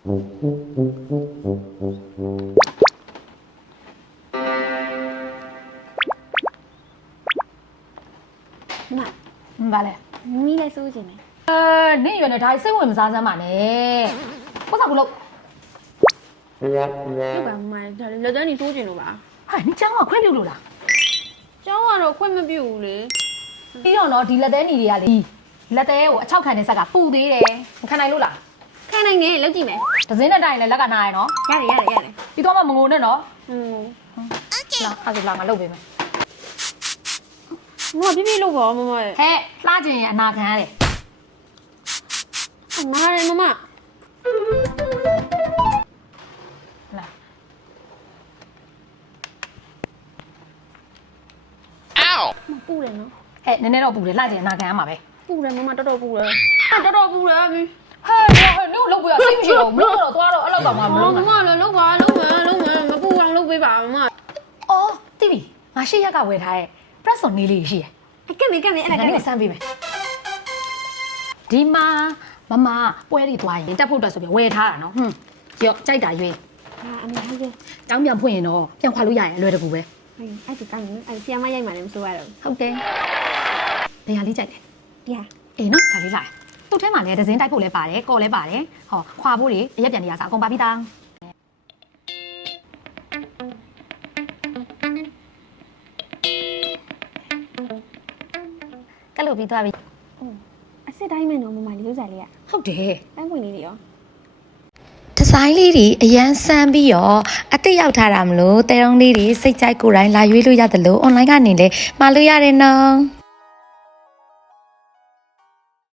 ဒီမှာဟင်းပါလေမီးလေးစိုးကျင်တယ်အဲနင့်ရွယ်နဲ့ဒါစိတ်ဝင်မစားစမ်းပါနဲ့ကိုစားဘူးလို့ဟုတ်ပါမမဒါလေလက်တန်းကြီးစိုးကျင်လို့ပါဟာနင်ချောင်းကခွင့်ပြုလို့လားကျောင်းကတော့ခွင့်မပြုဘူးလေပြီးတော့နော်ဒီလက်သေးညီတွေကလေလက်သေးကိုအချောက်ခံတဲ့ဆက်ကပူသေးတယ်မခံနိုင်လို့လား ခံနိုင်တယ်လောက်ကြည့်မယ်ဒဇင်းနဲ့တိုင်လည်းလက်ကနားရယ်နော်ရတယ်ရတယ်ရတယ်ပြီးတော့မှမငိုနဲ့နော်ဟွန်းလာအဲ့ဒါလာငါလုပ်ပေးမယ်မမပြပြလို့ပါမမရဲ့ဟဲ့လှကျင်ရင်အနာခံရတယ်နားတယ်မမလာမပူတယ်နော်ဟဲ့နည်းနည်းတော့ပူတယ်လှကျင်အနာခံရမှာပဲပူတယ်မမတော်တော်ပူတယ်ဟာတော်တော်ပူတယ်မင်းဟဲ့ဟဲ့နင်ကို လုပ်ပေးရစိတ်မရှိတော့ဘူးမလို့တော့သွားတော့အဲ့လောက်တော့မှမမလုပ်မနဲ့မလည်းလောက်ပါလောက်မယ်လောက်မယ်မပူအောင်လုပ်ပေးပါမမအော်တိပြီငါရှေ့ရက်ကဝယ်ထားရဲ့ press on နေလေးရှိရယ်အကက်မေကက်မေအဲ့အဲ့ဒါဒါကကက်မေလည်းစမ်းပေးမယ်ဒီမှာမမပွဲတွေသွားရင်တက်ဖို့အတွက်ဆိုပြီးဝယ်ထားတာနော်ဟွန်းကြော့ကြိုက်တာရွေးဟာအမေဟိုကတောင်းပြန်ဖွင့်ရင်တော့ပြန်ခွာလို့ရရင်အလွယ်တကူပဲအဲ့ဒီတိုင်းအဲ့ဆီယမရိုက်မှလည်းမစိုးရတော့ဟုတ်တယ်နေရာလေးကြိုက်တယ်ဒီဟာအေးနော်ဒါလေးလာ သူ့ထဲမှာလည်းဒဇင်းတိုက်ဖို့လည်းပါတယ်ကော်လည်းပါတယ်ဟောခွာဖို့တွေအရက်ပြန်နေရစားအကုန်ပါပြီးသားကဲလို့ပြီးသွားပြီအစ်စ်တိုင်းမယ်နော်မမလေးရုပ်ဆိုင်လေးကဟုတ်တယ်ပန်းပွင့်လေးတွေရောဒီဇိုင်းလေးတွေအရန်ဆန်းပြီးတော့အစ်စ်ရောက်ထားတာမလို့တဲတုံးလေးတွေစိတ်ကြိုက်ကိုယ်တိုင်းလာရွေးလို့ရတယ်လို့ online ကနေလည်းမှာလို့ရတယ်နော်